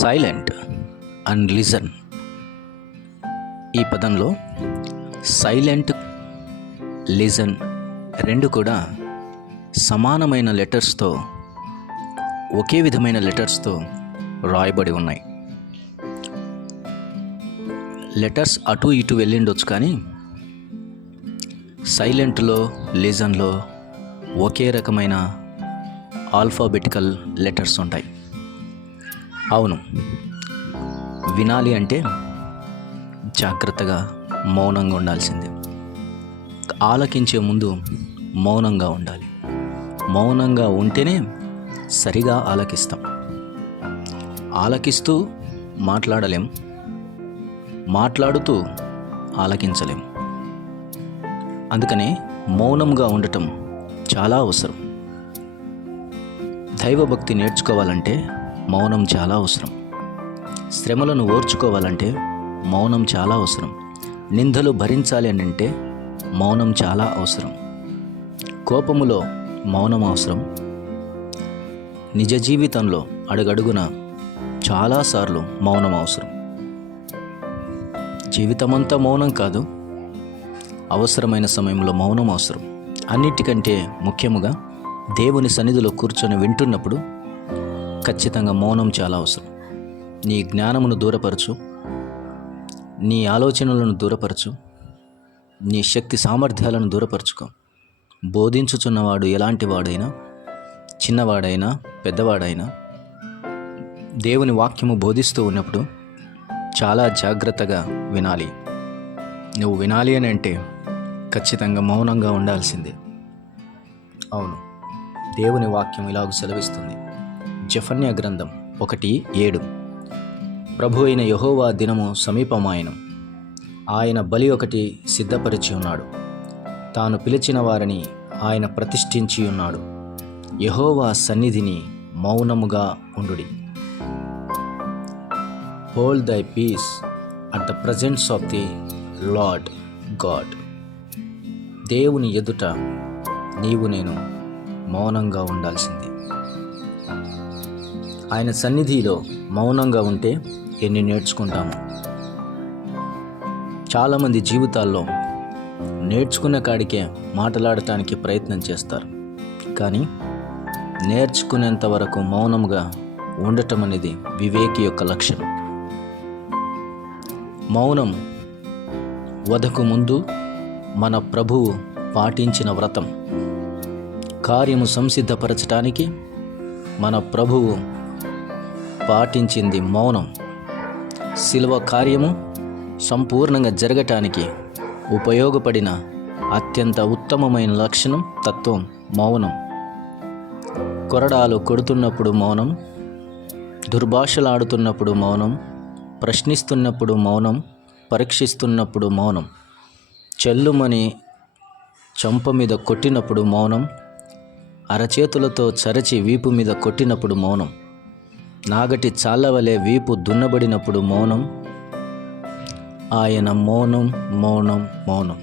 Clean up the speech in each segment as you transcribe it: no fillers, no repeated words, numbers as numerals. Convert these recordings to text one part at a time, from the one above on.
Silent and listen. ఈ పదంలో silent, listen రెండు కూడా సమానమైన లెటర్స్తో, ఒకే విధమైన లెటర్స్తో రాయబడి ఉన్నాయి. లెటర్స్ అటు ఇటు వెళ్ళిండొచ్చు, కానీ సైలెంట్లో, లిజన్లో ఒకే రకమైన ఆల్ఫాబెటికల్ లెటర్స్ ఉంటాయి. అవును, వినాలి అంటే జాగ్రత్తగా మౌనంగా ఉండాల్సిందే. ఆలకించే ముందు మౌనంగా ఉండాలి. మౌనంగా ఉంటేనే సరిగా ఆలకిస్తాం. ఆలకిస్తూ మాట్లాడలేం, మాట్లాడుతూ ఆలకించలేం. అందుకనే మౌనంగా ఉండటం చాలా అవసరం. దైవభక్తి నేర్చుకోవాలంటే మౌనం చాలా అవసరం. శ్రమలను ఓర్చుకోవాలంటే మౌనం చాలా అవసరం. నిందలు భరించాలి అని అంటే మౌనం చాలా అవసరం. కోపములో మౌనం అవసరం. నిజ జీవితంలో అడుగడుగున చాలాసార్లు మౌనం అవసరం. జీవితమంతా మౌనం కాదు, అవసరమైన సమయంలో మౌనం అవసరం. అన్నిటికంటే ముఖ్యముగా దేవుని సన్నిధిలో కూర్చొని వింటున్నప్పుడు ఖచ్చితంగా మౌనం చాలా అవసరం. నీ జ్ఞానమును దూరపరచు, నీ ఆలోచనలను దూరపరచు, నీ శక్తి సామర్థ్యాలను దూరపరచుకో. బోధించుచున్నవాడు ఎలాంటి వాడైనా, చిన్నవాడైనా పెద్దవాడైనా, దేవుని వాక్యము బోధిస్తూ ఉన్నప్పుడు చాలా జాగ్రత్తగా వినాలి. నువ్వు వినాలి అని అంటే ఖచ్చితంగా మౌనంగా ఉండాల్సిందే. అవును, దేవుని వాక్యం ఇలాగ సెలవిస్తుంది. జెఫన్యా గ్రంథం 1:7. ప్రభు అయిన యెహోవా దినము సమీపమాయెను. ఆయన బలి ఒకటి సిద్ధపరిచి ఉన్నాడు. తాను పిలిచిన వారిని ఆయన ప్రతిష్ఠించి ఉన్నాడు. యెహోవా సన్నిధిని మౌనముగా ఉండుడి. Hold thy peace at the presence of the lord god. దేవుని ఎదుట నీవు నేను మౌనంగా ఉండాల్సింది. ఆయన సన్నిధిలో మౌనంగా ఉంటే ఎన్ని నేర్చుకుంటాము. చాలామంది జీవితాల్లో నేర్చుకున్న కాడికే మాట్లాడటానికి ప్రయత్నం చేస్తారు, కానీ నేర్చుకునేంత వరకు మౌనంగా ఉండటం అనేది వివేకి యొక్క లక్షణం. మౌనం వధకు ముందు మన ప్రభువు పాటించిన వ్రతం. కార్యము సంసిద్ధపరచటానికి మన ప్రభువు పాటించింది మౌనం. శిలువ కార్యము సంపూర్ణంగా జరగటానికి ఉపయోగపడిన అత్యంత ఉత్తమమైన లక్షణం, తత్వం మౌనం. కొరడాలు కొడుతున్నప్పుడు మౌనం, దుర్భాషలాడుతున్నప్పుడు మౌనం, ప్రశ్నిస్తున్నప్పుడు మౌనం, పరీక్షిస్తున్నప్పుడు మౌనం, చెల్లుమని చంప మీద కొట్టినప్పుడు మౌనం, అరచేతులతో చరచి వీపు మీద కొట్టినప్పుడు మౌనం, నాగటి చాలవలే వీపు దున్నబడినప్పుడు మౌనం. ఆయన మౌనం, మౌనం, మౌనం.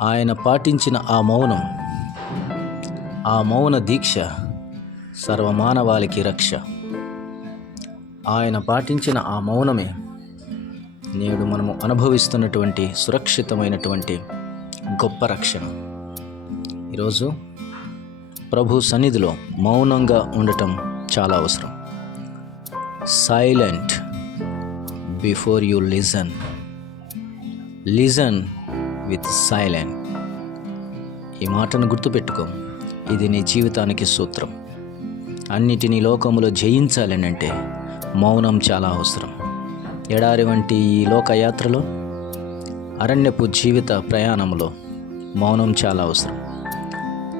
ఆయన పాటించిన ఆ మౌనం, ఆ మౌన దీక్ష సర్వమానవాళికి రక్ష. ఆయన పాటించిన ఆ మౌనమే నేడు మనము అనుభవిస్తున్నటువంటి సురక్షితమైనటువంటి గొప్ప రక్షణ. ఈరోజు ప్రభు సన్నిధిలో మౌనంగా ఉండటం చాలా అవసరం. Silent before you listen, listen with silent. ఈ మాటను గుర్తుపెట్టుకో. ఇది నీ జీవితానికి సూత్రం. అన్నిటినీ లోకములో జయించాలని అంటే మౌనం చాలా అవసరం. ఎడారి వంటి ఈ లోకయాత్రలో, అరణ్యపు జీవిత ప్రయాణంలో మౌనం చాలా అవసరం.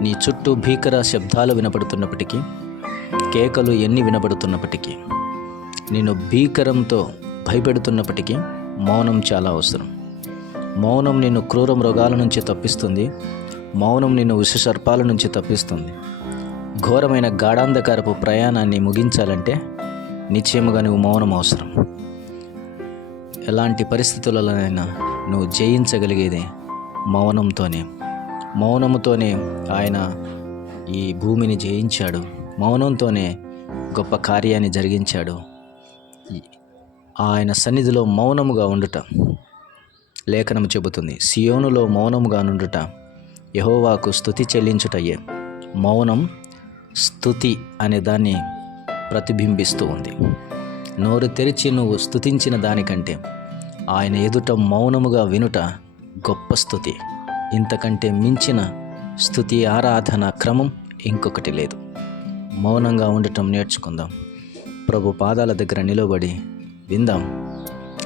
నీ చుట్టూ భీకర శబ్దాలు వినపడుతున్నప్పటికీ, కేకలు ఎన్ని వినపడుతున్నప్పటికీ, నిన్ను భీకరంతో భయపెడుతున్నప్పటికీ మౌనం చాలా అవసరం. మౌనం నిన్ను క్రూర మృగాల నుంచి తప్పిస్తుంది. మౌనం నిన్ను విషసర్పాల నుంచి తప్పిస్తుంది. ఘోరమైన గాఢాంధకారపు ప్రయాణాన్ని ముగించాలంటే నిశ్చయముగా నువ్వు మౌనం అవసరం. ఎలాంటి పరిస్థితులలోనైనా నువ్వు జయించగలిగేదే మౌనంతోనే. మౌనముతోనే ఆయన ఈ భూమిని జయించాడు. మౌనంతోనే గొప్ప కార్యాన్ని జరిగించాడు. ఆయన సన్నిధిలో మౌనముగా ఉండుట, లేఖనం చెబుతుంది, సియోనులో మౌనముగా నుండుట యెహోవాకు స్తుతి చెల్లించుటయే. మౌనం స్తుతి అనే దాన్ని ప్రతిబింబిస్తూ ఉంది. నోరు తెరిచి నువ్వు స్తుతించిన దానికంటే ఆయన ఎదుట మౌనముగా వినుట గొప్ప స్తుతి. ఇంతకంటే మించిన స్తుతి ఆరాధన క్రమం ఇంకొకటి లేదు. మౌనంగా ఉండటం నేర్చుకుందాం. ప్రభు పాదాల దగ్గర నిలబడి విందాం.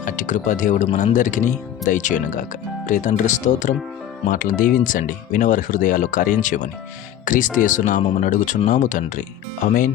అట్టి కృపాదేవుడు మనందరికీ దయచేయునుగాక. ప్రియ తండ్రి స్తోత్రం. మాటలు దీవించండి, వినవారి హృదయాలు కార్యం చేయమని క్రీస్తు యేసు నామమున అడుగుచున్నాము తండ్రి. ఆమేన్.